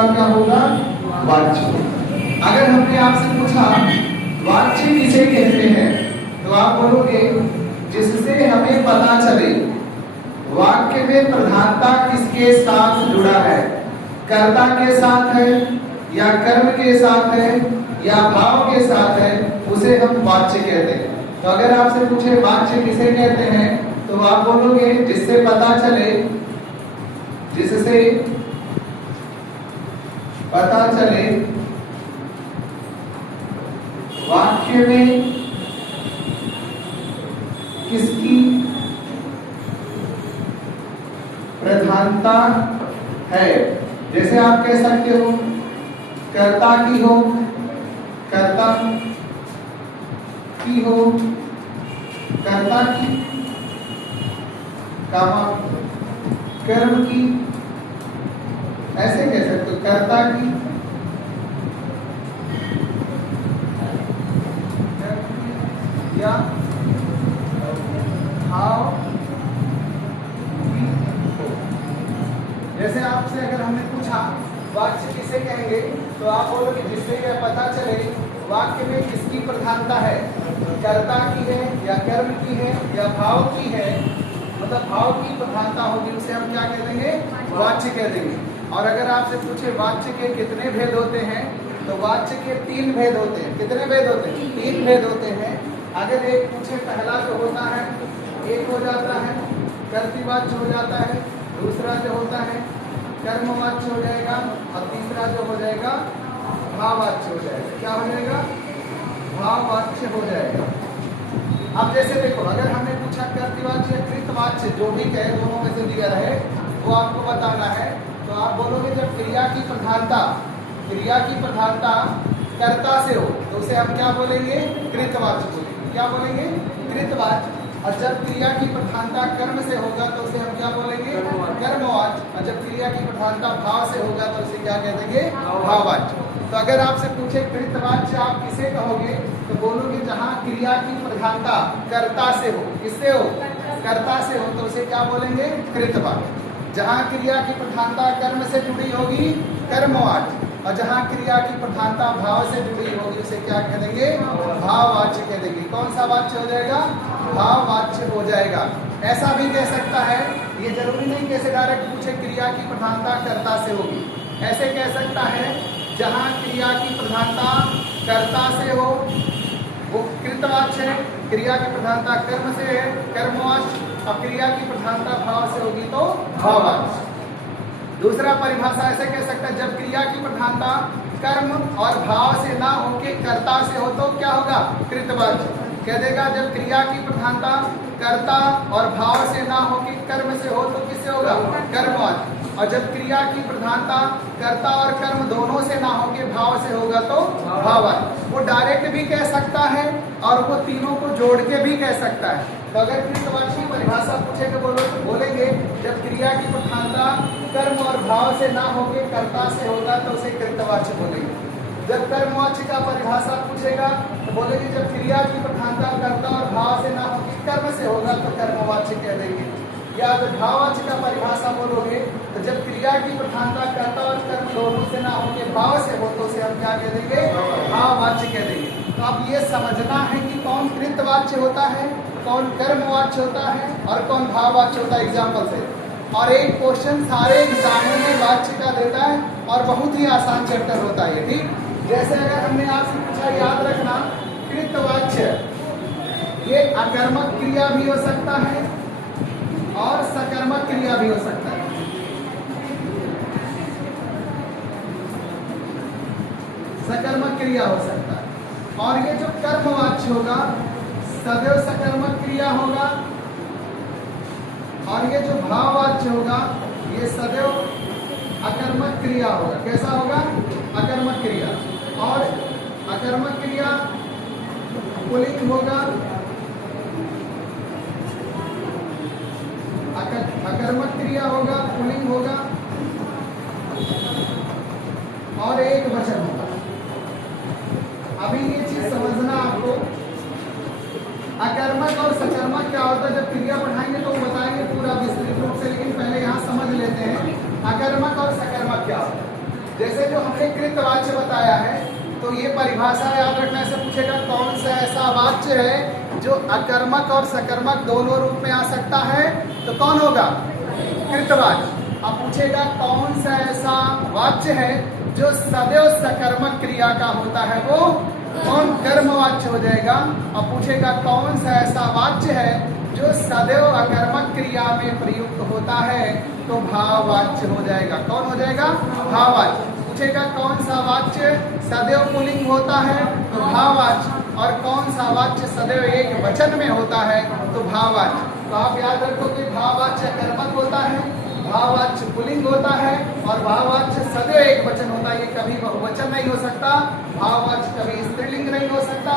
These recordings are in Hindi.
होगा, क्या होगा, वाच्य। अगर हमने आपसे पूछा वाच्य किसे कहते हैं, तो आप बोलोगे जिससे हमें पता चले वाक्य में प्रधानता किसके साथ जुड़ा है, कर्ता के साथ है या कर्म के साथ है या भाव के साथ है, उसे हम वाच्य कहते हैं। तो अगर आपसे पूछे वाच्य किसे कहते हैं, तो आप बोलोगे जिससे पता चले, जिससे पता चले वाक्य में किसकी प्रधानता है। जैसे आप कह सकते हो कर्ता की हो, कर्ता की हो, कर्ता की, कामा कर्म की, ऐसे कह सकते हो कर्ता की, या भाव की हो। जैसे आपसे अगर हमने पूछा वाच्य किसे कहेंगे, तो आप बोलोगे जिससे यह पता चले वाक्य में किसकी प्रधानता है, कर्ता की है या कर्म की है या भाव की है, मतलब भाव की प्रधानता होगी, उसे हम क्या कह देंगे, वाच्य कह देंगे। और अगर आपसे पूछे वाच्य के कितने भेद होते हैं, तो वाच्य के 3 भेद होते हैं। कितने भेद होते हैं? 3 भेद होते हैं। अगर एक पूछे पहला जो होता है, एक हो जाता है कर्तृवाच्य हो जाता है, दूसरा जो होता है कर्मवाच्य हो जाएगा, और तीसरा जो हो जाएगा भाववाच्य हो जाएगा। क्या हो जाएगा? भाववाच्य हो जाएगा। अब जैसे देखो, अगर हमने पूछा कर्तृवाच्य या कृतवाच्य, जो भी कहे दोनों में से दिया रहे, वो आपको बताना है। तो आप बोलोगे जब क्रिया की प्रधानता कर्ता से हो, तो उसे हम क्या बोलेंगे, कृतवाच्य बोलेंगे। क्या बोलेंगे? कृतवाच्य। और जब क्रिया की प्रधानता कर्म से होगा, तो उसे हम क्या बोलेंगे, कर्मवाच्य। और जब क्रिया की प्रधानता भाव से होगा, तो उसे क्या कह देंगे, भाववाच्य। तो अगर आपसे पूछे कृतवाच्य आप किसे कहोगे, तो बोलोगे जहां क्रिया की प्रधानता कर्ता से हो। किससे हो? कर्ता से हो, तो उसे क्या बोलेंगे, कृतवाच्य। जहां क्रिया की प्रधानता कर्म से जुड़ी होगी, कर्मवाच्य। और जहां क्रिया की प्रधानता भाव से जुड़ी होगी, उसे क्या कह देंगे, भाववाच्य कह देंगे। कौन सा वाच्य हो जाएगा? भाववाच्य हो जाएगा। ऐसा भी कह सकता है, ये जरूरी नहीं कि ऐसे डायरेक्ट पूछे क्रिया की प्रधानता कर्ता से होगी। ऐसे कह सकता है जहां क्रिया की प्रधानता कर्ता से हो, वो कृतवाच्य है। क्रिया की प्रधानता कर्म से है, कर्मवाच्य। और क्रिया की प्रधानता भाव से होगी तो भाववाच्य। दूसरा परिभाषा ऐसे कह सकता है, जब क्रिया की प्रधानता कर्म और भाव से ना होके कर्ता से हो, तो क्या होगा, कृतवाच्य कह देगा। जब क्रिया की प्रधानता कर्ता और भाव से ना होके कर्म से हो, तो किससे होगा, कर्मवाच्य। और जब क्रिया की प्रधानता कर्ता और कर्म दोनों से ना होके भाव से होगा, तो भाववाच्य। वो डायरेक्ट भी कह सकता है और वो तीनों को जोड़ के भी कह सकता है। तो अगर कृतवाच्य की परिभाषा पूछेंगे, बोलेंगे जब क्रिया की प्रधानता कर्म और भाव से ना होके कर्ता से होगा, तो उसे कृतवाच्य बोलेंगे। जब कर्मवाच्य का परिभाषा पूछेगा, तो बोलेंगे जब क्रिया की प्रधानता कर्ता और भाव से ना होके कर्म से होगा, तो कर्मवाच्य कह देंगे। या जब भाववाच्य का परिभाषा बोलोगे, तो जब क्रिया की प्रधानता कर्ता और कर्म दोनों से ना होके भाव से हो, तो उसे हम क्या कह देंगे, भाववाच्य कह देंगे। तो अब ये समझना है कि कौन कृतवाच्य होता है, कौन कर्मवाच्य होता है और कौन भाववाच्य होता है एग्जाम्पल से। और एक क्वेश्चन सारे एग्जामों में वाच्य का देता है और बहुत ही आसान चैप्टर होता है, ठीक। जैसे अगर हमने आपसे पूछा, याद रखना कृतवाच्य ये अकर्मक क्रिया भी हो सकता है और सकर्मक क्रिया भी हो सकता है। सकर्मक क्रिया हो सकता है। और ये जो कर्मवाच्य होगा सदैव सकर्मक क्रिया होगा, और ये जो भाववाच्य होगा ये सदैव अकर्मक क्रिया होगा। कैसा होगा? अकर्मक क्रिया। और अकर्मक क्रिया पुल्लिंग होगा, अकर्मक क्रिया होगा, पुल्लिंग होगा, और एक वचन होगा। अभी ये चीज समझना आपको, अकर्मक और सकर्मक क्या होता है। जब क्रिया पढ़ाएंगे तो बताएंगे पूरा विस्तृत रूप से, लेकिन पहले यहाँ समझ लेते हैं अकर्मक और सकर्मक क्या होता है। जैसे जो हमने कृतवाच्य बताया है, तो ये परिभाषा याद रखना। ऐसे पूछेगा कौन सा ऐसा वाच्य है जो अकर्मक और सकर्मक दोनों रूप में आ सकता है, तो कौन होगा? कृतवाच्य। अब पूछेगा कौन सा ऐसा वाच्य है जो सदैव सकर्मक क्रिया का होता है, वो कौन? कर्मवाच्य हो जाएगा। अब पूछेगा कौन सा ऐसा वाच्य है जो सदैव अकर्मक क्रिया में प्रयुक्त होता है, तो भाववाच्य हो जाएगा। कौन हो जाएगा? भाववाच्य। पूछेगा कौन सा वाच्य सदैव पुल्लिंग होता है, तो भाववाच्य। और कौन सा वाच्य सदैव एक वचन में होता है, तो भाववाच्य। तो आप याद रखो कि भाववाच्य कर्मक होता है, भाववाच्य पुल्लिंग होता है, और भाववाच्य सदैव एक वचन होता है। ये कभी बहुवचन नहीं हो सकता, भाववाच्य कभी स्त्रीलिंग नहीं हो सकता,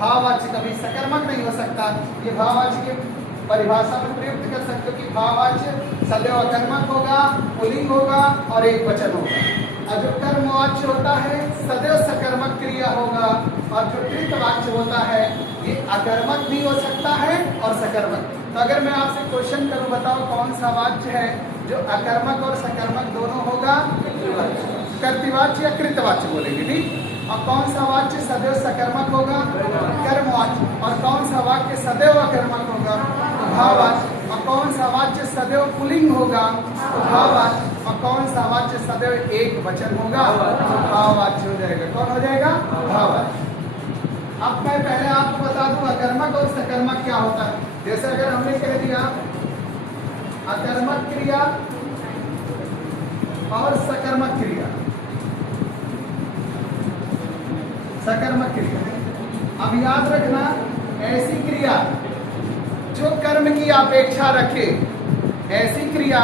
भाववाच्य कभी सकर्मक नहीं हो सकता। ये भाववाच्य की परिभाषा में प्रयुक्त कर सकते हो कि भाववाच्य सदैव अकर्मक होगा, पुल्लिंग होगा और एक वचन होगा। और जो कर्मवाच्य होता है सदैव सकर्मक क्रिया होगा, और जो कृतवाच्य होता है ये अकर्मक भी हो सकता है और सकर्मक। तो अगर मैं आपसे क्वेश्चन करूं, बताओ कौन सा वाच्य है जो अकर्मक और सकर्मक दोनों होगा? कर्तवाच्य या कृतवाच्य बोलेंगे, ठीक। और कौन सा वाक्य सदैव सकर्मक होगा? कर्मवाच्य। और कौन सा वाक्य सदैव अकर्मक होगा? भाववाच्य। और कौन सा वाक्य सदैव पुल्लिंग होगा? भाववाच्य। और कौन सा वाक्य सदैव एक वचन होगा? भाववाच्य हो जाएगा। कौन हो जाएगा? भाववाच्य। अब मैं पहले आपको बता दूं अकर्मक और सकर्मक क्या होता है। जैसे अगर हमने कह दिया अकर्मक क्रिया और सकर्मक क्रिया, सकर्मक क्रिया, अब याद रखना ऐसी क्रिया जो कर्म की अपेक्षा रखे, ऐसी क्रिया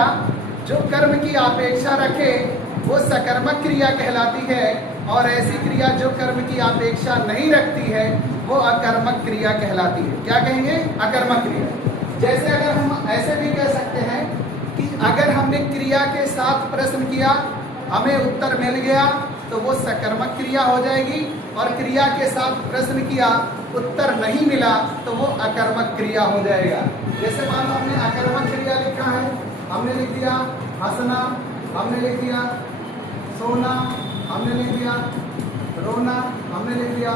जो कर्म की अपेक्षा रखे वो सकर्मक क्रिया कहलाती है, और ऐसी क्रिया जो कर्म की अपेक्षा नहीं रखती है वो अकर्मक क्रिया कहलाती है। क्या कहेंगे? अकर्मक क्रिया। जैसे अगर हम ऐसे भी कह सकते हैं कि अगर हमने क्रिया के साथ प्रश्न किया, हमें उत्तर मिल गया, तो वो सकर्मक क्रिया हो जाएगी, और क्रिया के साथ प्रश्न किया, उत्तर नहीं मिला, तो वो अकर्मक क्रिया हो जाएगा। जैसे मान लो हमने अकर्मक क्रिया लिखा है, हमने लिख दिया हंसना, हमने लिख दिया सोना, हमने लिख दिया रोना, हमने लिख दिया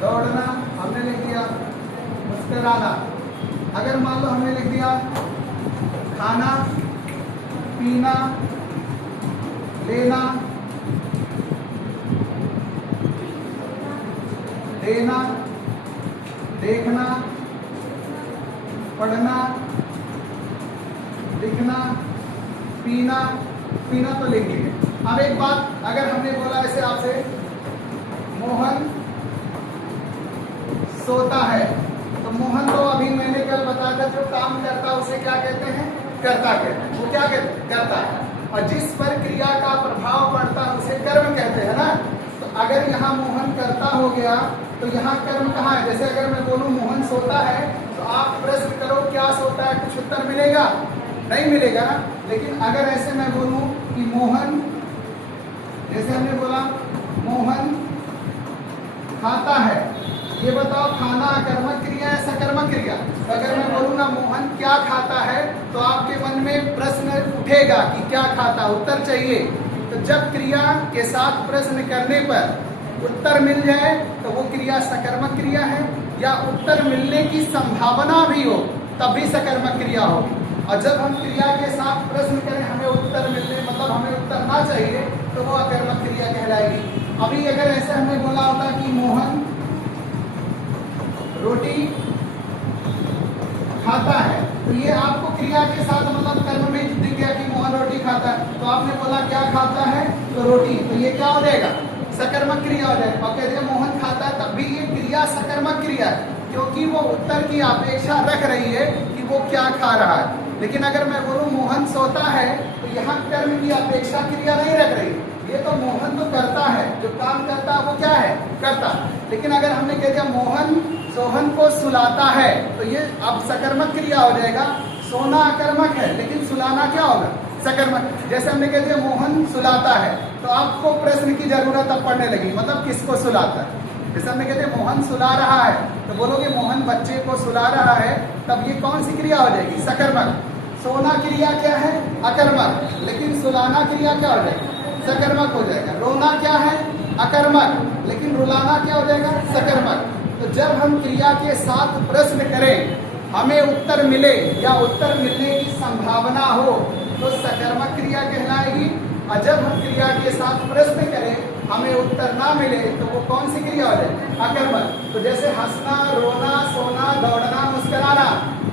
दौड़ना, हमने लिख दिया मुस्कुराना। अगर मान लो हमने लिख दिया खाना, पीना, लेना, देना, देखना, पढ़ना, लिखना, पीना, पीना तो लिख लिए। अब एक बात, अगर हमने बोला ऐसे आपसे मोहन सोता है, तो मोहन तो अभी मैंने कल बताया था जो काम करता है उसे क्या कहते हैं? कर्ता कहते हैं। वो क्या कहते हैं? कर्ता है। और जिस पर क्रिया का प्रभाव पड़ता है उसे कर्म कहते हैं ना। तो अगर यहाँ मोहन कर्ता हो गया तो यहाँ कर्म कहाँ है? जैसे अगर मैं बोलूँ मोहन सोता है, तो आप प्रश्न करो क्या सोता है, कुछ उत्तर मिलेगा? नहीं मिलेगा ना। लेकिन अगर ऐसे मैं बोलूँ कि मोहन, जैसे हमने बोला मोहन खाता है, ये बताओ खाना अकर्मक क्रिया है सकर्मक क्रिया? तो अगर मैं बोलूँगा मोहन क्या खाता है, तो आपके मन में प्रश्न उठेगा कि क्या खाता, उत्तर चाहिए। तो जब क्रिया के साथ प्रश्न करने पर उत्तर मिल जाए तो वो क्रिया सकर्मक क्रिया है, या उत्तर मिलने की संभावना भी हो तब भी सकर्मक क्रिया होगी। और जब हम क्रिया के साथ प्रश्न करें हमें उत्तर मिलने, मतलब हमें उत्तर ना चाहिए, तो वो अकर्मक क्रिया कहलाएगी। अभी अगर ऐसे हमने बोला होता कि मोहन रोटी खाता है, तो ये आपको क्रिया के साथ मतलब कर्म में दिख गया कि मोहन रोटी खाता है, तो आपने बोला क्या खाता है? तो रोटी। तो ये क्या हो जाएगा? सकर्मक क्रिया हो जाएगा। और कहते हैं मोहन खाता है, तब भी ये क्रिया सकर्मक क्रिया है, क्योंकि वो उत्तर की अपेक्षा रख रही है कि वो क्या खा रहा है। लेकिन अगर मैं बोलूँ मोहन सोता है, तो यहाँ कर्म की अपेक्षा क्रिया नहीं रख रही, ये तो मोहन तो करता है, जो काम करता है वो क्या है? करता। लेकिन अगर हमने कह दिया मोहन सोहन को सुलाता है, तो ये अब सकर्मक क्रिया हो जाएगा। सोना अकर्मक है, लेकिन सुलाना क्या होगा? सकर्मक। जैसे हमने कह दिया मोहन सुलाता है, तो आपको प्रश्न की जरूरत अब पड़ने लगी, मतलब किसको सुलाता है? जैसे हमने कहते हैं मोहन सुला रहा है, तो बोलोगे मोहन बच्चे को सुला रहा है, तब ये कौन सी क्रिया हो जाएगी? सकर्मक। सोना क्रिया क्या है? अकर्मक। लेकिन सुलाना क्रिया क्या हो जाएगी? सकर्मक हो जाएगा। रोना क्या है? अकर्मक। लेकिन रुलाना क्या हो जाएगा? सकर्मक। तो जब हम क्रिया के साथ प्रश्न करें, हमें उत्तर मिले या उत्तर मिलने की संभावना हो तो सकर्मक क्रिया कहलाएगी। और जब हम क्रिया के साथ प्रश्न करें, हमें उत्तर ना मिले तो वो कौन सी क्रिया हो जाए? अकर्मक। तो जैसे हंसना, रोना, सोना, दौड़ना, मुस्कुराना,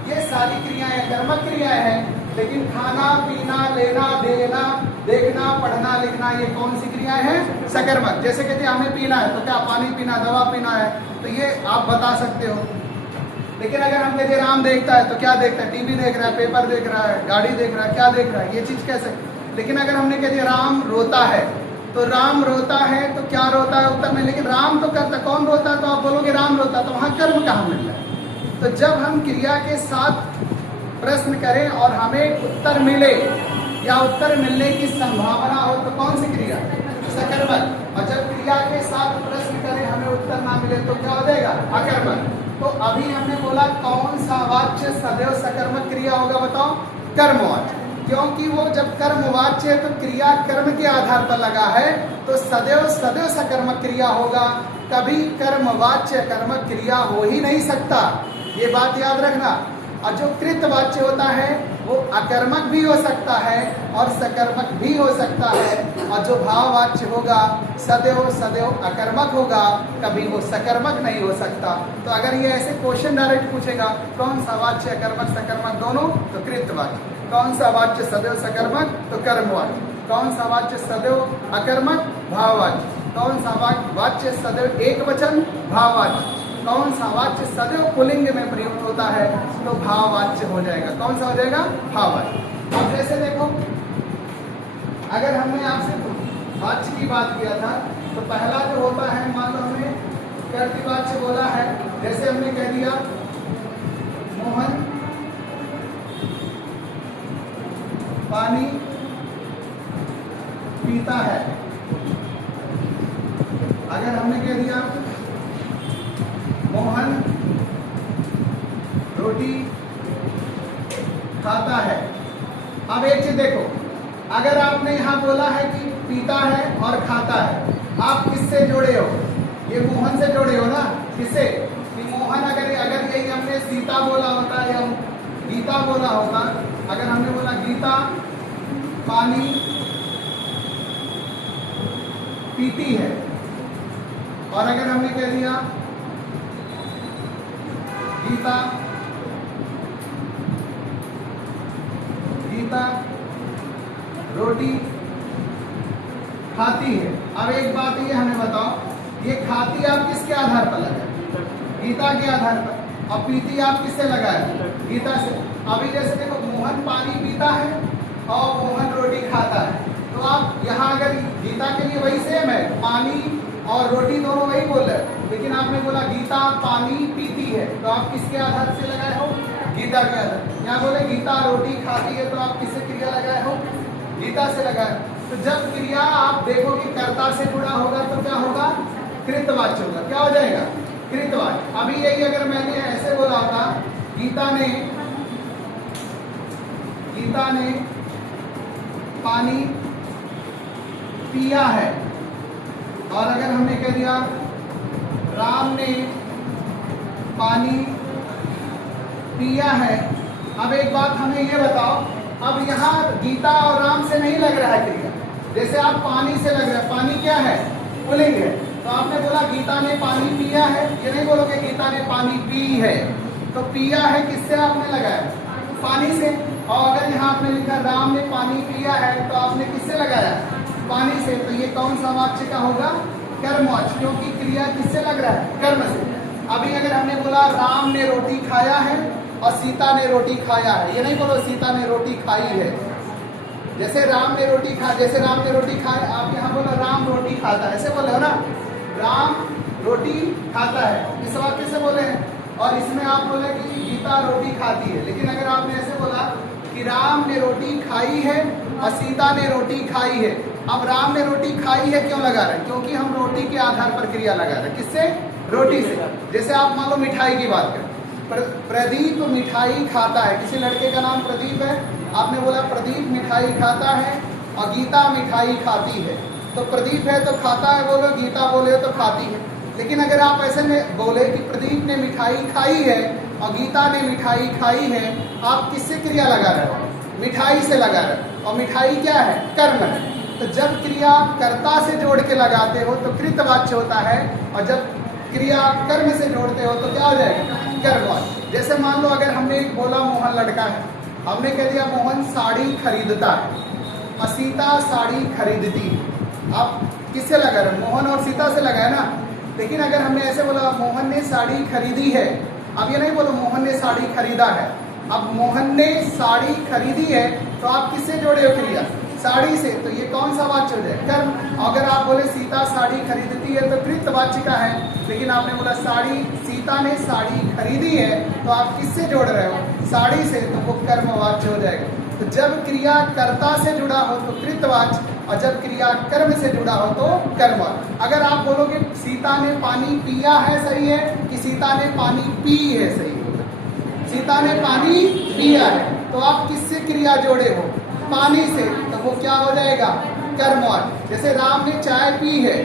ये सारी क्रियाएं कर्मक क्रियाएं हैं। लेकिन खाना, पीना, लेना, देना, देखना, पढ़ना, लिखना, ये कौन सी क्रियाएं हैं? सकर्मक। जैसे कहते हैं हमें पीना है तो क्या पानी पीना, दवा पीना है, तो ये आप बता सकते हो। लेकिन अगर हम कहते राम देखता है तो क्या देखता है? टीवी देख रहा है, पेपर देख रहा है, गाड़ी देख रहा है, क्या देख रहा है? ये चीज कैसे? लेकिन अगर हमने कह दिया राम रोता है तो राम रोता है तो क्या रोता है? उत्तर में। लेकिन राम तो करता, कौन रोता है? तो आप बोलोगे राम रोता, तो वहां कर्म कहाँ मिल रहा है? तो जब हम क्रिया के साथ प्रश्न करें और हमें उत्तर मिले या उत्तर मिलने की संभावना हो तो कौन सी क्रिया? सकर्मक। और जब क्रिया के साथ प्रश्न करें, हमें उत्तर ना मिले तो क्या हो जाएगा? अकर्मक। तो अभी हमने बोला कौन सा वाच्य सदैव सकर्मक क्रिया होगा? बताओ। कर्मवाच्य। क्योंकि वो जब कर्मवाच्य है तो क्रिया कर्म के आधार पर लगा है, तो सदैव सदैव सकर्मक क्रिया होगा। कभी कर्मवाच्य कर्मक क्रिया हो ही नहीं सकता, ये बात याद रखना। और जो कृतवाच्य होता है वो अकर्मक भी हो सकता है और सकर्मक भी हो सकता है। और जो भाववाच्य होगा सदैव सदैव अकर्मक होगा, कभी वो सकर्मक नहीं हो सकता। तो अगर ये ऐसे क्वेश्चन डायरेक्ट पूछेगा कौन सा वाच्य अकर्मक सकर्मक दोनों, तो कृतवाच्य। कौन सा वाच्य सदैव सकर्मक, तो कर्मवाच्य। कौन सा वाच्य सदैव अकर्मक, भाववाच्य। कौन सा वाच्य सदैव एक वचन, भाववाच्य। कौन सा वाच्य सदैव पुल्लिंग में प्रयुक्त होता है, तो भाववाच्य हो जाएगा। कौन सा हो जाएगा? भाववाच्य। अब जैसे देखो, अगर हमने आपसे वाच्य की बात किया था तो पहला जो होता है, मान लो हमने कर्तृवाच्य बोला है, जैसे हमने कह दिया मोहन पानी पीता है। अगर हमने कह दिया मोहन रोटी खाता है। अब एक चीज देखो, अगर आपने यहां बोला है कि पीता है और खाता है, आप किससे जुड़े हो? ये मोहन से जुड़े हो ना। किससे? कि मोहन, अगर यही हमने सीता बोला होता या गीता बोला होता, अगर हमने बोला गीता पानी पीती है, और अगर हमने कह दिया गीता रोटी खाती है। अब एक बात ये हमें बताओ, ये खाती आप किसके आधार पर लगाए? गीता के आधार पर। और पीती आप किससे लगाए? गीता से। अभी जैसे देखो, मोहन पानी पीता है और मोहन रोटी खाता है, तो आप यहाँ अगर गीता के लिए वही सेम है, पानी और रोटी दोनों वही बोल रहे हैं, लेकिन आपने बोला गीता पानी पीती है, तो आप किसके आधार से लगाए हो? गीता के आधार। यहाँ बोले गीता रोटी खाती है, तो आप किससे क्रिया लगाए हो? गीता से लगाए। तो जब क्रिया आप देखो कि कर्ता से जुड़ा होगा तो क्या होगा? कृतवाच्य होगा। क्या हो जाएगा? कृतवाच्य। अभी यही अगर मैंने ऐसे बोला होता, गीता ने पानी पिया है, और अगर हमने कह दिया राम ने पानी पिया है। अब एक बात हमें ये बताओ, अब यहाँ गीता और राम से नहीं लग रहा है क्रिया, जैसे आप पानी से लग रहा है। पानी क्या है? पुल्लिंग है। तो आपने बोला गीता ने पानी पिया है, ये नहीं बोलोगे गीता ने पानी पी है। तो पिया है किससे आपने लगाया? पानी से। और अगर यहाँ आपने लिखा राम ने पानी पिया है, तो आपने किससे लगाया? पानी से। तो ये कौन सा वाच्य का होगा? कर्मवाच्य, क्योंकि क्रिया किससे लग रहा है? कर्म से। अभी अगर हमने बोला राम ने रोटी खाया है और सीता ने रोटी खाया है, ये नहीं बोलो सीता ने रोटी खाई है। जैसे राम ने रोटी खाए, आप यहाँ बोलो राम रोटी खाता है, ऐसे बोले हो ना। राम रोटी खाता है, इस वाक्य से बोले हैं। और इसमें आप बोले कि गीता रोटी खाती है, लेकिन अगर आपने ऐसे बोला कि राम ने रोटी खाई है और सीता ने रोटी खाई है। अब राम ने रोटी खाई है क्यों लगा रहे हैं? क्योंकि हम रोटी के आधार पर क्रिया लगा रहे हैं। किससे? रोटी से। जैसे आप मान लो मिठाई की बात करें, प्रदीप मिठाई खाता है। किसी लड़के का नाम प्रदीप है, आपने बोला प्रदीप मिठाई खाता है, और गीता मिठाई खाती है। तो प्रदीप है तो खाता है बोलो, गीता बोले तो खाती है। लेकिन अगर आप ऐसे में बोले कि प्रदीप ने मिठाई खाई है और गीता ने मिठाई खाई है, आप किससे क्रिया लगा रहे हो? मिठाई से लगा रहे हो। और मिठाई क्या है? कर्म है। तो जब क्रिया कर्ता से जोड़ के लगाते हो तो कृतवाच्य होता है, और जब क्रिया कर्म से जोड़ते हो तो क्या हो जाएगा? कर्मवाच्य। जैसे मान लो अगर हमने एक बोला मोहन लड़का है, हमने कह दिया मोहन साड़ी खरीदता है और सीता साड़ी खरीदती है। आप किससे लगा रहे हो? मोहन और सीता से लगा है ना। लेकिन अगर हमने ऐसे बोला मोहन ने साड़ी खरीदी है, अब ये नहीं बोलो मोहन ने साड़ी खरीदा है। अब मोहन ने साड़ी खरीदी है तो आप किससे जोड़े हो क्रिया? साड़ी से। तो ये कौन सा वाच्य हो जाए? कर्म। अगर आप बोले सीता साड़ी खरीदती है तो कृतवाच्य का है। लेकिन आपने बोला साड़ी, सीता ने साड़ी खरीदी है, तो आप किससे जोड़ रहे हो? साड़ी से। तो वो कर्मवाच्य हो जाएगा। तो जब क्रिया कर्ता से जुड़ा हो तो कृतवाच्य, और जब क्रिया कर्म से जुड़ा हो तो कर्मवाच्य। अगर आप बोलोगे सीता ने पानी पिया है, सही है, कि सीता ने पानी पी है, सही है? सीता ने पानी पिया है, तो आप किससे क्रिया जोड़े हो? पानी से। तो वो क्या हो जाएगा? कर्मवाच्य। जैसे राम ने चाय पी है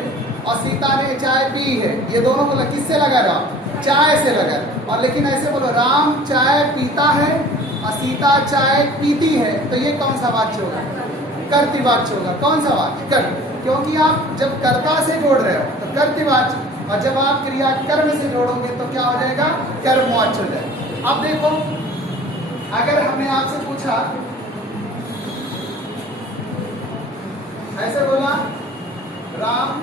और सीता ने चाय पी है, ये दोनों को किससे लगा रहा? चाय से लगा। और लेकिन ऐसे बोलो राम चाय पीता है और सीता चाय पीती है, तो ये कौन सा वाच्य होगा? कर्तृवाच्य होगा। कौन सा वाच्य? कर्म। क्योंकि आप जब कर्ता से जोड़ रहे हो तो कर्तृवाच्य, और जब आप क्रिया कर्म से जोड़ोगे तो क्या हो जाएगा? कर्मवाच्य हो जाएगा। अब देखो, अगर हमने आपसे पूछा, ऐसे बोला राम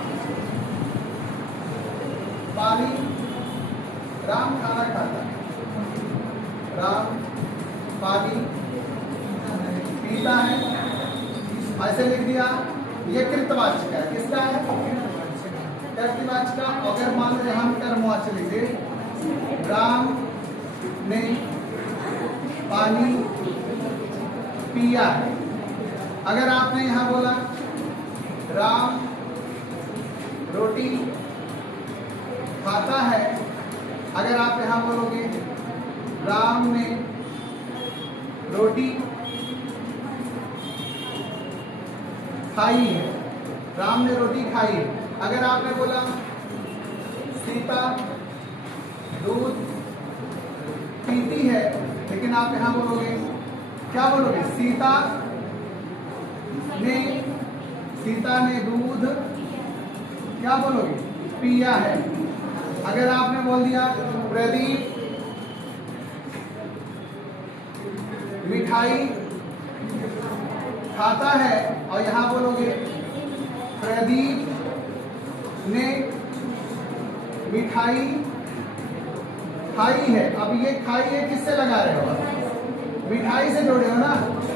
पानी, राम खाना खाता है, राम पानी पीता है, ऐसे लिख दिया। ये कृतवाच्य का है। किसका है? कर्तवाच्य का। अगर मान लो हम कर्मवाच्य लिखे, राम ने पानी पिया है। अगर आपने यहां बोला राम रोटी खाता है, अगर आप यहां बोलोगे राम ने रोटी खाई है, राम ने रोटी खाई है। अगर आपने बोला सीता दूध पीती है, लेकिन आप यहां बोलोगे, क्या बोलोगे? सीता ने दूध क्या बोलोगे? पिया है। अगर आपने बोल दिया प्रदीप मिठाई खाता है, और यहां बोलोगे प्रदीप ने मिठाई खाई है। अब ये खाई है किससे लगा रहे हो? मिठाई से जोड़े हो ना,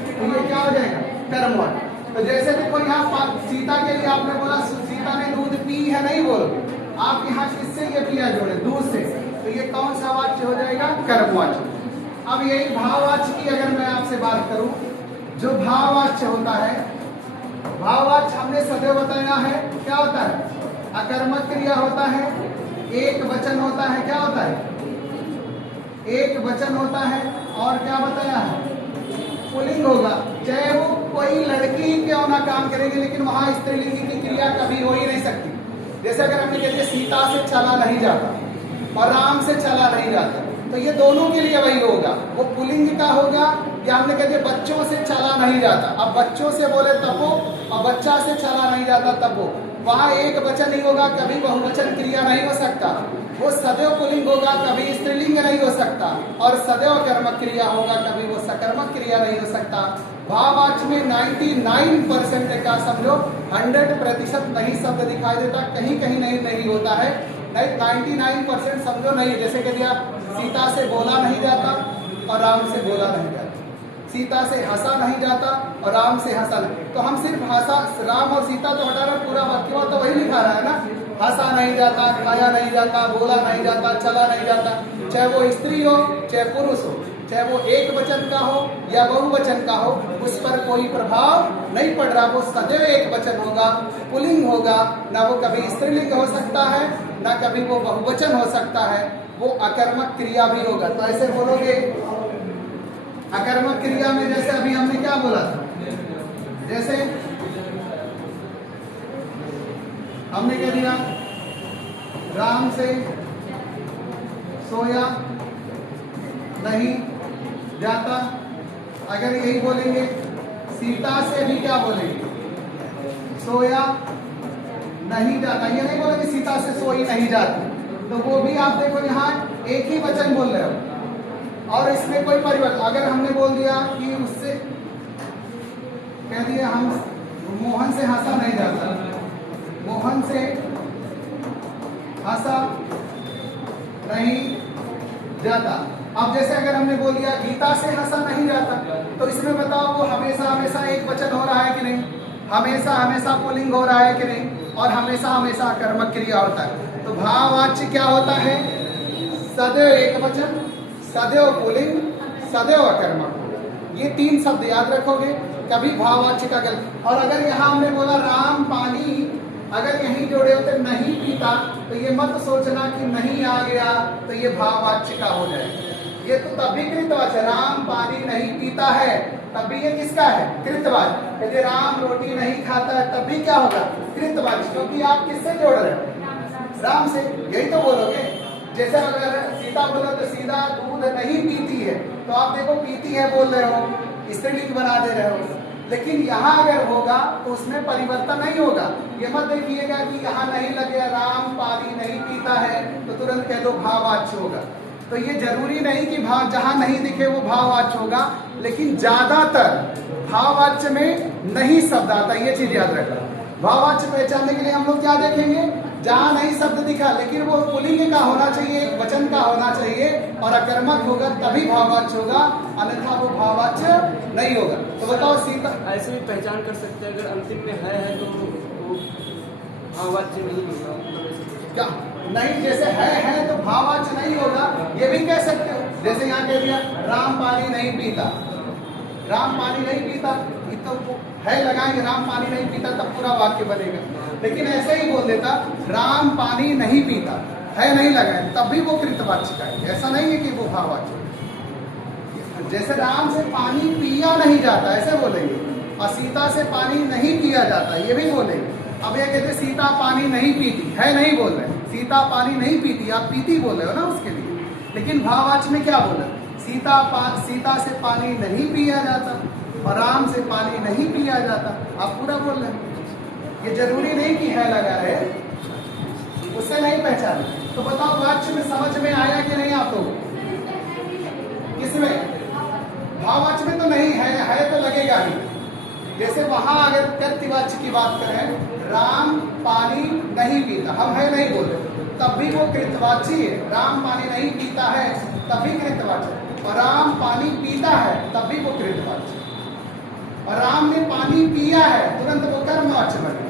तो ये क्या हो जाएगा? कर्मवाच्य। तो जैसे भी कोई यहाँ सीता के लिए आपने बोला सीता ने दूध पी है, नहीं बोलोगे आप, यहाँ किससे ये पिया जोड़े? दूध से। तो ये कौन सा वाच्य हो जाएगा? कर्मवाच्य। अब यही भाववाच्य की अगर मैं आपसे बात करूं, जो भाववाच्य होता है, भाववाच्य हमने सदैव बताया है क्या होता है? अकर्मक क्रिया होता है, एक वचन होता है। क्या होता है? एक वचन होता है। और क्या बताया है? पुल्लिंग होगा। चाहे वो कोई लड़की क्यों ना काम करेगी, लेकिन वहां स्त्रीलिंग की क्रिया कभी हो ही नहीं सकती। जैसे अगर हमने कहते सीता से चला नहीं जाता और राम से चला नहीं जाता, तो ये दोनों के लिए वही होगा। वो पुल्लिंग का होगा, या हमने कहते बच्चों से चला नहीं जाता। अब बच्चों से बोले तब वो, और बच्चा से चला नहीं जाता तब वो, वहां एक वचन ही होगा, कभी बहुवचन क्रिया नहीं हो सकता। वो सदैव पुल्लिंग होगा, कभी स्त्रीलिंग नहीं हो सकता। और सदैव कर्मक क्रिया होगा, कभी वो सकर्मक क्रिया नहीं हो सकता। भाववाच्य में 99% का समझो 100% नहीं शब्द दिखाई देता, कहीं कहीं नहीं होता है। 99% समझो नहीं। जैसे कि आप सीता से बोला नहीं जाता और राम से बोला नहीं जाता, सीता से हंसा नहीं जाता और राम से हंसा नहीं। तो हम सिर्फ हंसा, राम और सीता तो हटा रहे, पूरा वाक्य तो वही लिखा रहा है ना। हंसा नहीं जाता, खाया नहीं जाता, बोला नहीं जाता, चला नहीं जाता। चाहे वो स्त्री हो चाहे पुरुष हो, चाहे वो एक वचन का हो या बहुवचन का हो, उस पर कोई प्रभाव नहीं पड़ रहा। वो सदैव एक वचन होगा, पुल्लिंग होगा, ना वो कभी स्त्रीलिंग हो सकता है, ना कभी वो बहुवचन हो सकता है। वो अकर्मक क्रिया भी होगा। तो ऐसे बोलोगे अकर्मक क्रिया में, जैसे अभी हमने क्या बोला था, जैसे हमने कह दिया राम से सोया नहीं जाता। अगर यही बोलेंगे सीता से भी क्या बोलेंगे, सोया नहीं जाता। ये नहीं बोलेंगे सीता से सोई नहीं जाती, तो वो भी आप देखो यहाँ एक ही वचन बोल रहे हो और इसमें कोई परिवर्तन। अगर हमने बोल दिया कि उससे कह दिया हम मोहन से हंसा नहीं जाता, मोहन से हंसा नहीं जाता। अब जैसे अगर हमने बोल दिया गीता से हंसा नहीं जाता, तो इसमें बताओ वो हमेशा हमेशा एक वचन हो रहा है कि नहीं, हमेशा हमेशा पुल्लिंग हो रहा है कि नहीं, और हमेशा हमेशा कर्मक क्रिया होता है। तो भाववाच्य क्या होता है, सदैव एक वचन, सदैव पुल्लिंग, सदैव अकर्मक। ये तीन शब्द याद रखोगे, कभी भाववाच्य का गलत। और अगर यहाँ हमने बोला राम पानी, अगर यहीं जोड़े होते नहीं पीता, तो ये मत सोचना कि नहीं आ गया तो ये भाववाच्य का हो जाए। ये तो तभी कृतवाच्य, राम पानी नहीं पीता है तभी ये किसका है, कृतवाच्य। यदि राम रोटी नहीं खाता है तभी क्या होगा, कृतवाच्य, क्योंकि आप किससे जोड़ रहे हो, राम से। यही तो बोलोगे। जैसे अगर सीता बोलो तो सीता दूध नहीं पीती है, तो आप देखो पीती है बोल रहे हो, स्त्रीलिंग बना दे रहे हो। लेकिन यहाँ अगर होगा तो उसमें परिवर्तन नहीं होगा। ये मत देखिएगा कि यहाँ नहीं लगे राम पानी नहीं पीता है तो तुरंत कह दो भाववाच्य होगा। तो ये जरूरी नहीं कि भाव जहाँ नहीं दिखे वो भाववाच्य होगा, लेकिन ज्यादातर भाववाच्य में नहीं शब्द आता, ये चीज याद रखना। भाववाच्य पहचानने के लिए हम लोग क्या देखेंगे, जहाँ नहीं शब्द दिखा लेकिन वो पुल्लिंग का होना चाहिए, एक वचन का होना चाहिए और अकर्मक होगा तभी भाववाच्य होगा, अन्यथा वो भाववाच्य नहीं होगा। तो बताओ सीता ऐसे भी पहचान कर सकते हैं, अगर अंतिम में है तो वो भाववाच्य नहीं होगा, क्या नहीं, जैसे है तो भाववाच्य नहीं होगा, ये भी कह सकते हो। जैसे यहाँ कह दिया राम पानी नहीं पीता, राम पानी नहीं पीता, तो है लगाएंगे राम पानी नहीं पीता तब पूरा वाक्य बनेगा। लेकिन ऐसे ही बोल देता राम पानी नहीं पीता, है नहीं लगाए तब भी वो कृतवाच्य का है, ऐसा नहीं है कि वो भाववाच्य। जैसे राम से पानी पिया नहीं जाता ऐसे बोलेंगे, और सीता से पानी नहीं पिया जाता ये भी बोलेंगे। अब ये कहते सीता पानी नहीं पीती, है नहीं बोल रहे, सीता पानी नहीं पीती, आप पीती बोल रहे हो ना उसके लिए। लेकिन भाववाच्य में क्या बोला, सीता से पानी नहीं पिया जाता और राम से पानी नहीं पिया जाता, आप पूरा बोल रहे हैं। ये जरूरी नहीं कि है लगा है, उससे नहीं पहचान। तो बताओ वाच्य में समझ में आया कि नहीं आप लोग, किसमें, भाववाच्य में तो नहीं है तो लगेगा ही। जैसे वहां अगर कृतवाच्य की बात करें, राम पानी नहीं पीता, हम है नहीं बोले तब भी वो कृतवाच्य है। राम पानी नहीं पीता है तब भी कृतवाच्य, और राम पानी पीता है तब भी वो कृतवाच्य, और राम ने पानी पिया है तुरंत वो कर्मवाच्य बन गया।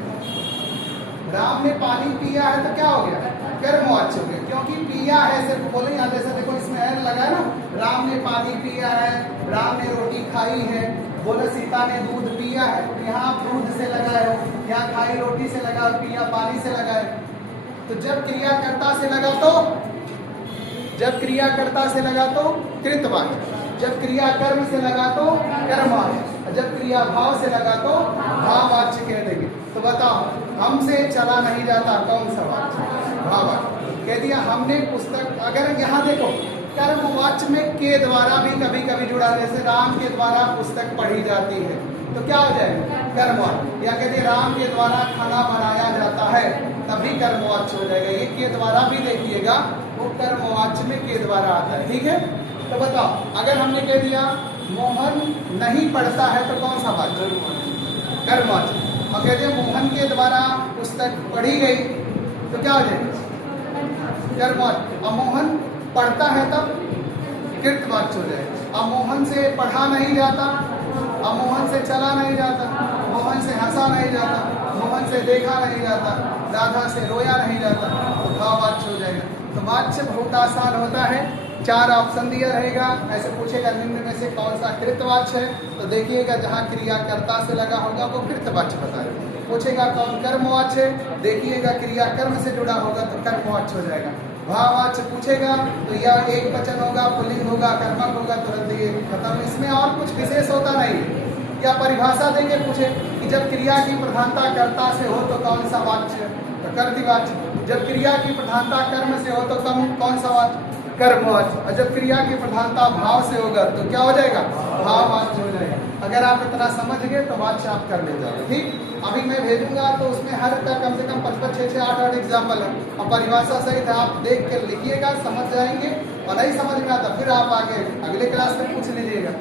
राम ने पानी पिया है तो क्या हो गया, कर्मवाच्य हो गया, क्योंकि पिया है सिर्फ बोले। यहाँ जैसे देखो इसमें है लगा है ना, राम ने पानी पिया है, राम ने रोटी खाई है, बोले सीता ने दूध पिया है, यहाँ दूध से लगाए हो, यहाँ खाई रोटी से लगा, पिया पानी से लगाए। तो जब क्रियाकर्ता से लगा तो, जब क्रियाकर्ता से लगा तो कृतवाच्य, जब क्रिया कर्म से लगा तो कर्मवाच्य, जब क्रिया भाव से लगा तो भाववाच्य कह देंगे। तो बताओ हमसे चला नहीं जाता कौन सा वाच्य, भाववाच्य कह दिया हमने पुस्तक। अगर यहाँ देखो कर्मवाच्य में के द्वारा भी कभी कभी जुड़ा, जैसे राम के द्वारा पुस्तक पढ़ी जाती है तो क्या हो जाएगा, कर्मवाच्य। या कहते राम के द्वारा खाना बनाया जाता है तभी कर्मवाच्य हो जाएगा। ये के द्वारा भी देखिएगा वो कर्मवाच्य में के द्वारा आता है, ठीक है। तो बताओ अगर हमने कह दिया मोहन नहीं पढ़ता है तो कौन सा वाच्य, कर्मवाच्य। और कहते मोहन के द्वारा पुस्तक पढ़ी गई तो क्या हो जाएगा, कर्मवाच्य। और मोहन पढ़ता है तब कृतवाच्य हो जाएगा। अब मोहन से पढ़ा नहीं जाता, अब मोहन से चला नहीं जाता, मोहन से हंसा नहीं जाता, मोहन से देखा नहीं जाता, राधा से रोया नहीं जाता, तो भाववाच्य हो जाएगा। तो वाच्य बहुत आसान होता है, 4 ऑप्शन दिया रहेगा, ऐसे पूछेगा निम्न में से कौन सा कृतवाच्य है, तो देखिएगा जहाँ क्रियाकर्ता से लगा होगा वो कृतवाच्य बताएगा। पूछेगा कौन कर्मवाच्य है, देखिएगा क्रिया कर्म से जुड़ा होगा तो कर्मवाच्य हो जाएगा। भाववाच्य पूछेगा तो या एक वचन होगा, पुल्लिंग होगा, कर्मक होगा, तुरंत ये खत्म। इसमें और कुछ विशेष होता नहीं। या परिभाषा देके पूछे कि जब क्रिया की प्रधानता कर्ता से हो तो कौन सा वाच्य, तो कर्तृवाच्य। जब क्रिया की प्रधानता कर्म से हो तो कौन सा वाच्य, कर्मवाच्य। और जब क्रिया की प्रधानता भाव से होगा तो क्या हो जाएगा, भाववाच्य हो जाएगा। अगर आप इतना समझ गए तो वाच्य आप कर ले जाओगे। ठीक, अभी मैं भेजूंगा तो उसमें हर का कम से कम 5-5, 6-6, 8-8 एग्जाम्पल है और परिभाषा सहित आप देख कर लिखिएगा, समझ जाएंगे। और नहीं समझ में आता फिर आप आगे अगले क्लास में पूछ लीजिएगा।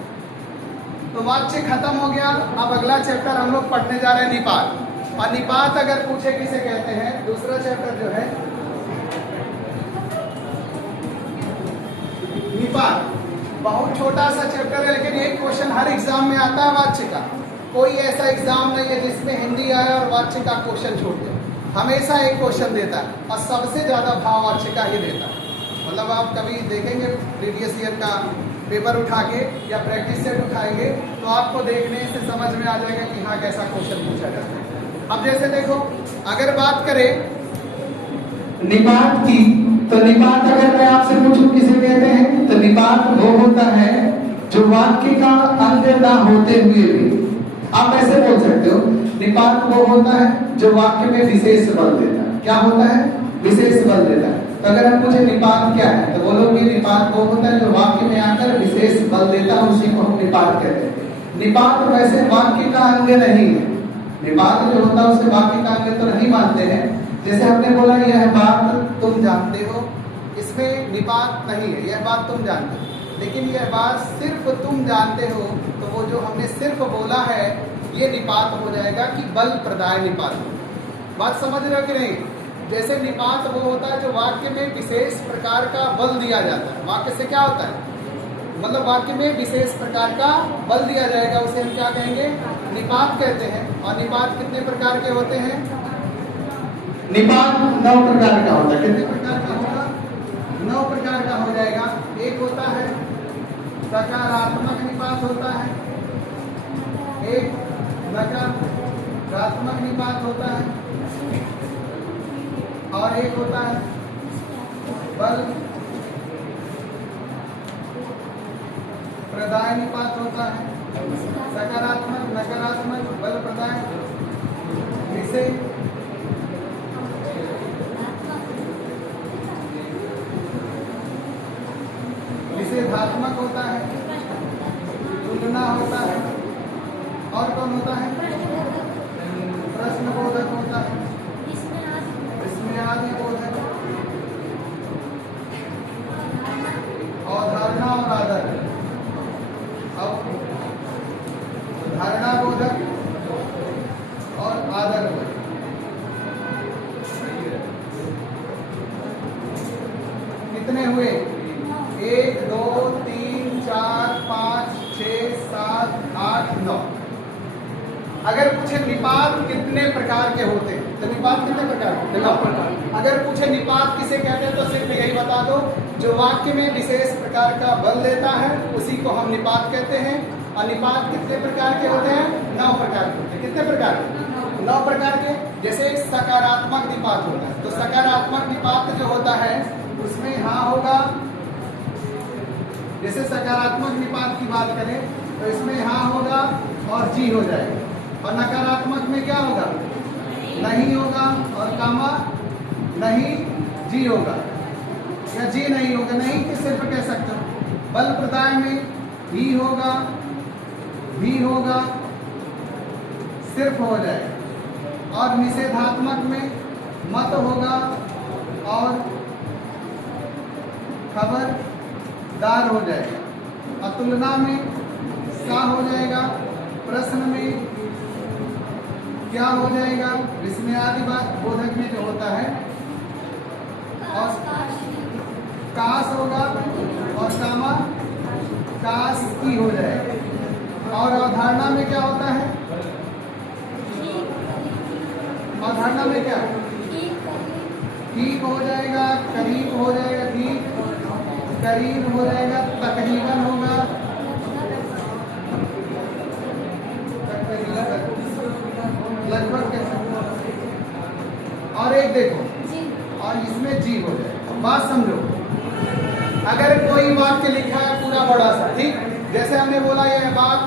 तो वाच्य खत्म हो गया। अब अगला चैप्टर हम लोग पढ़ने जा रहे हैं निपात। और निपात अगर पूछे किसे कहते हैं, दूसरा चैप्टर जो है निपात, बहुत छोटा सा चैप्टर है लेकिन एक क्वेश्चन हर एग्जाम में आता है वाच्य का। कोई ऐसा एग्जाम नहीं है जिसमें हिंदी आया और वाच्य का क्वेश्चन छोड़ दे, हमेशा एक क्वेश्चन देता है और सबसे ज्यादा भाववाच्य का ही देता है। मतलब आप कभी देखेंगे प्रीवियस ईयर का पेपर उठा के या प्रैक्टिस सेट उठाएंगे तो आपको देखने से समझ में आ जाएगा कि हाँ कैसा क्वेश्चन पूछा जाता है। अब जैसे देखो, अगर बात करें निपात की, तो निपात अगर मैं आपसे पूछूं किसे कहते हैं, तो निपात वो होता है जो वाक्य का अंग ना होते हुए भी, आप ऐसे बोल सकते हो, निपात वो होता है जो वाक्य में विशेष बल देता है। क्या होता है, विशेष बल देता है। तो अगर हम पूछे निपात क्या है, तो बोलोगे निपात वो होता है जो वाक्य में आकर विशेष बल देता है, उसी को हम निपात कहते हैं। निपात वैसे वाक्य का अंग नहीं है, निपात जो होता है उसे वाक्य का अंग तो नहीं मानते हैं। जैसे हमने बोला यह बात तुम जानते हो, इसमें निपात नहीं है, यह बात तुम जानते हो। लेकिन यह बात सिर्फ तुम जानते हो, तो वो जो हमने सिर्फ बोला है ये निपात हो जाएगा कि बल प्रदाय निपात। बात समझ रहे हो कि नहीं? जैसे निपात वो होता है जो वाक्य में विशेष प्रकार का बल दिया जाता है। वाक्य से क्या होता है, मतलब वाक्य में विशेष प्रकार का बल दिया जाएगा, उसे हम क्या कहेंगे, निपात कहते हैं। और निपात कितने प्रकार के होते हैं? निपात 9 प्रकार का होता है। कितने प्रकार का होगा? 9 प्रकार का हो जाएगा। एक होता है सकारात्मक निपात होता है, एक नकारात्मक निपात होता है, और एक होता है बल प्रदाय निपात होता है। सकारात्मक, नकारात्मक, बल प्रदाय, निषेधात्मक होता है, तुलना होता है, और कौन होता है, प्रश्नबोधक होता है, विस्मयादि बोधक, अवधारणा और आदर। अब धारणा बोधक और आदर बोधक कितने हुए? 1, 2, 3, 4, 5, 6, 7, 8, 9। अगर पूछे निपात कितने प्रकार के होते हैं, तो निपात कितने प्रकार के? 9 प्रकार। अगर पूछे निपात किसे कहते हैं, तो सिर्फ यही बता दो, जो वाक्य में विशेष प्रकार का बल देता है उसी को हम निपात कहते हैं। और निपात कितने प्रकार के होते हैं? 9 प्रकार के होते हैं। कितने प्रकार के? 9 प्रकार के। जैसे एक सकारात्मक निपात होता है, तो सकारात्मक निपात जो होता है उसमें हाँ होगा। जैसे सकारात्मक निपात की बात करें तो इसमें हाँ होगा और जी हो जाएगा। और नकारात्मक में क्या होगा? नहीं होगा और कामा नहीं जी होगा, या जी नहीं होगा। नहीं कि सिर्फ कह सकते हो। बल प्रदाय में ही होगा, भी होगा, सिर्फ हो जाएगा। और निषेधात्मक में मत होगा और खबरदार हो जाएगा। और तुलना में सा हो जाएगा। प्रश्न में क्या हो जाएगा? विस्मयादि बात बोधक में जो होता है, और काश होगा और कामा काश की हो जाएगा। और अवधारणा में क्या होता है? अवधारणा में क्या? ठीक हो जाएगा, करीब हो जाएगा, ठीक करीब हो जाएगा, तकरीबन होगा, लगभग कह सकते हो। और एक देखो, और इसमें जी हो जाएगा। बात समझो, अगर कोई वाक्य लिखा है पूरा बड़ा सा, ठीक, जैसे हमने बोला यह बात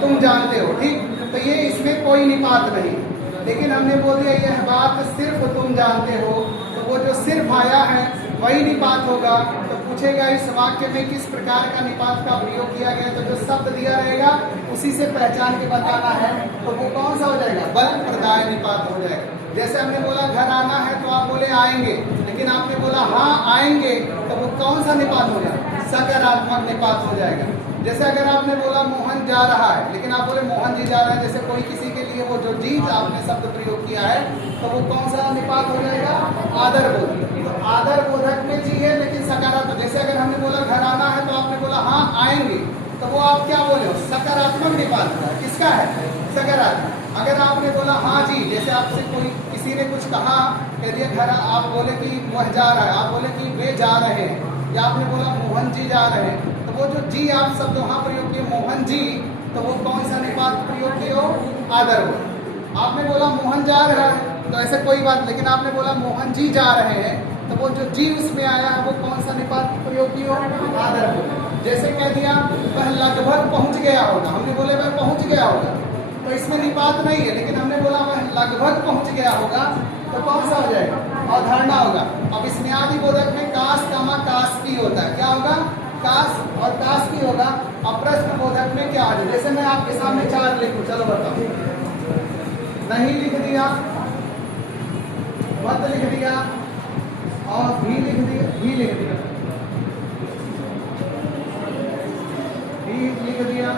तुम जानते हो, ठीक, तो ये इसमें कोई निपात नहीं। लेकिन हमने बोल दिया यह बात सिर्फ तुम जानते हो, तो वो जो सिर्फ आया है वही निपात होगा। तो पूछेगा इस वाक्य में किस प्रकार का निपात का प्रयोग किया गया, तो जो शब्द दिया रहेगा उसी से पहचान के बताना है। तो वो कौन सा हो जाएगा, बल प्रदाय निपात हो जाएगा। जैसे हमने बोला घर आना है तो आप बोले आएंगे, लेकिन आपने बोला हाँ आएंगे, तो वो कौन सा निपात होगा, सकारात्मक निपात हो जाएगा। जैसे अगर आपने बोला मोहन जा रहा है, लेकिन आप बोले मोहन जी जा रहे हैं, जैसे कोई किसी के लिए वो जो जी आपने शब्द प्रयोग किया है, तो वो कौन सा निपात हो जाएगा, आदर बोधक। तो आदर बोधक में जी है लेकिन सकारात्मक। जैसे अगर हमने बोला घर आना है तो आपने बोला हाँ आएंगे, तो वो आप क्या बोले हो, सकारात्मक निपात है। किसका है, सकारात्मक। अगर आपने बोला हाँ जी, जैसे आपसे कोई किसी ने कुछ कहा, कह दिया घर, आप बोले कि वह जा रहा है, आप बोले कि वे जा रहे हैं, या आपने बोला मोहन जी जा रहे हैं, तो वो जो जी आप शब्द वहाँ प्रयोग किए मोहन जी, तो वो कौन सा निपात प्रयोग किए हो, आदर बोधक। आपने बोला मोहन जा रहा है तो ऐसे कोई बात, लेकिन आपने बोला मोहन जी जा रहे हैं, तो वो जो जी उसमें आया है वो कौन सा निपात प्रयोग किए हो, आदर बोधक। जैसे कह दिया वह लगभग पहुंच गया होगा, हमने बोले वह पहुंच गया होगा, तो इसमें निपात नहीं है, लेकिन हमने बोला वह लगभग पहुंच गया होगा, तो कौन सा हो जाएगा, अवधारणा होगा। अब इसमें आदि बोधक में काश कामा काश की होता है, क्या होगा, काश और काश की होगा। अब प्रश्न बोधक में क्या आ जाए, जैसे मैं आपके सामने 4 लिखूं, चलो बताओ, नहीं लिख दिया, मत लिख दिया, और भी लिख दिया, भी लिख दिया, भी लिख दिया,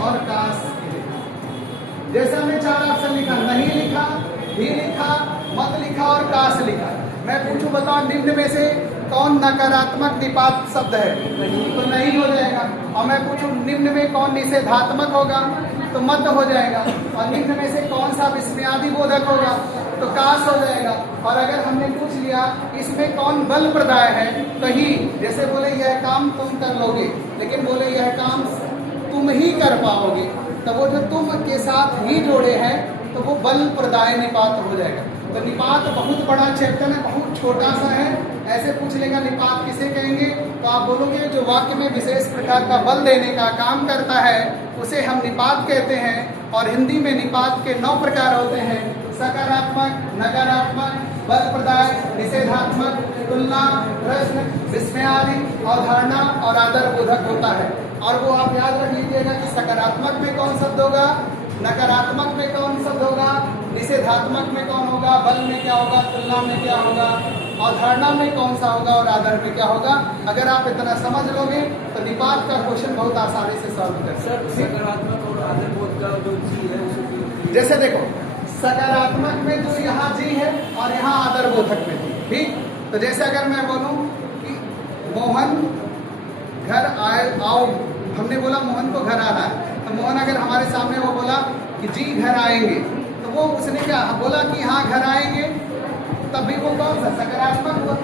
और काश। जैसे हमने 4 ऑप्शन लिखा, नहीं लिखा, भी लिखा, मत लिखा और काश लिखा। मैं पूछूं बताओ निम्न में से कौन नकारात्मक निपात शब्द है, तो नहीं हो जाएगा। और मैं पूछूं निम्न में कौन निषेधात्मक होगा, तो मत हो जाएगा। और निम्न में से कौन सा विस्मयादि बोधक होगा, तो काश हो जाएगा। और अगर हमने पूछ लिया इसमें कौन बल प्रदाय है, तो ही, जैसे बोले यह काम तुम कर लोगे, लेकिन बोले यह काम तुम ही कर पाओगे, तो वो जो तुम के साथ ही जोड़े हैं, तो वो बल प्रदाय निपात हो जाएगा। तो निपात बहुत बड़ा चैप्टर है, बहुत छोटा सा है। ऐसे पूछ लेगा निपात किसे कहेंगे, तो आप बोलोगे जो वाक्य में विशेष प्रकार का बल देने का काम करता है उसे हम निपात कहते हैं। और हिंदी में निपात के 9 प्रकार होते हैं, सकारात्मक, नकारात्मक, बल प्रदाय, निषेधात्मक, तुलना, प्रश्न, विस्मयादि, अवधारणा और आदर बोधक होता है। और वो आप याद रख लीजिएगा कि सकारात्मक में कौन शब्द होगा, नकारात्मक में कौन शब्द होगा, निषेधात्मक में कौन होगा, बल में क्या होगा, तुलना में क्या होगा, अवधारणा में कौन सा होगा और आदर में क्या होगा। अगर आप इतना समझ लोगे तो निपात का क्वेश्चन बहुत आसानी से सॉल्व कर सकते। सकारात्मक और आदर बोध का जो जी है उसे, जैसे देखो सकारात्मक में जो यहाँ जी है और यहाँ आदर बोधक में जी, ठीक। तो जैसे अगर मैं बोलूँ कि मोहन घर आओ, हमने बोला मोहन को घर आना है, तो मोहन अगर हमारे सामने वो बोला कि जी घर आएंगे, तो वो उसने क्या बोला कि हाँ घर आएंगे, तब भी वो कौन सा सकारात्मक हो,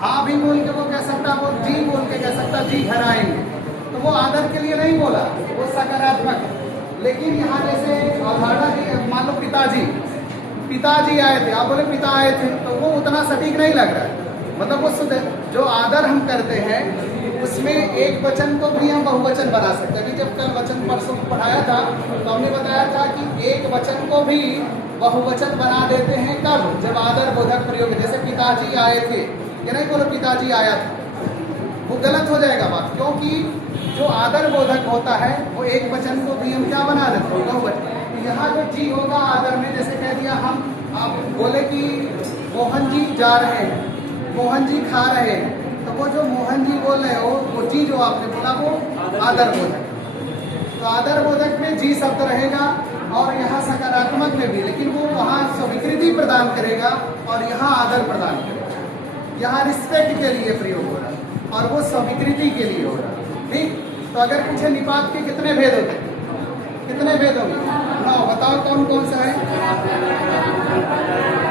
हाँ भी बोल के वो कह सकता, वो जी बोल के कह सकता जी घर आएंगे, तो वो आदर के लिए नहीं बोला, वो सकारात्मक है। लेकिन यहाँ जैसे अवधारणा जी, मान लो पिताजी आए थे, आप बोले पिता आए थे, तो वो उतना सटीक नहीं लग रहा है। मतलब वो जो आदर हम करते हैं उसमें एक वचन को भी हम बहुवचन बना सकते हैं। अभी जब कल वचन परसों पढ़ाया था तो हमने बताया था कि एक वचन को भी बहुवचन बना देते हैं, कब, जब आदर बोधक प्रयोग। जैसे पिताजी आए थे, ये नहीं बोलो पिताजी आया था, वो गलत हो जाएगा बात, क्योंकि जो आदर बोधक होता है वो एक वचन को भी हम क्या बना देते हैं, बहुवचन। यहाँ जो जी होगा आदर में, जैसे कह दिया हम, आप बोले कि मोहन जी जा रहे हैं, मोहन जी खा रहे हैं, तो वो जो मोहन जी बोल रहे हो वो जी जो आपने बोला वो आदर बोधक। तो आदर बोधक में जी शब्द रहेगा और यहाँ सकारात्मक में भी, लेकिन वो वहाँ स्वीकृति प्रदान करेगा और यहाँ आदर प्रदान करेगा। यहाँ रिस्पेक्ट के लिए प्रयोग हो रहा है और वो स्वीकृति के लिए हो रहा है, ठीक। तो अगर पूछे निपात के कितने भेद होते हैं, कितने भेद होंगे, बताओ कौन कौन सा है।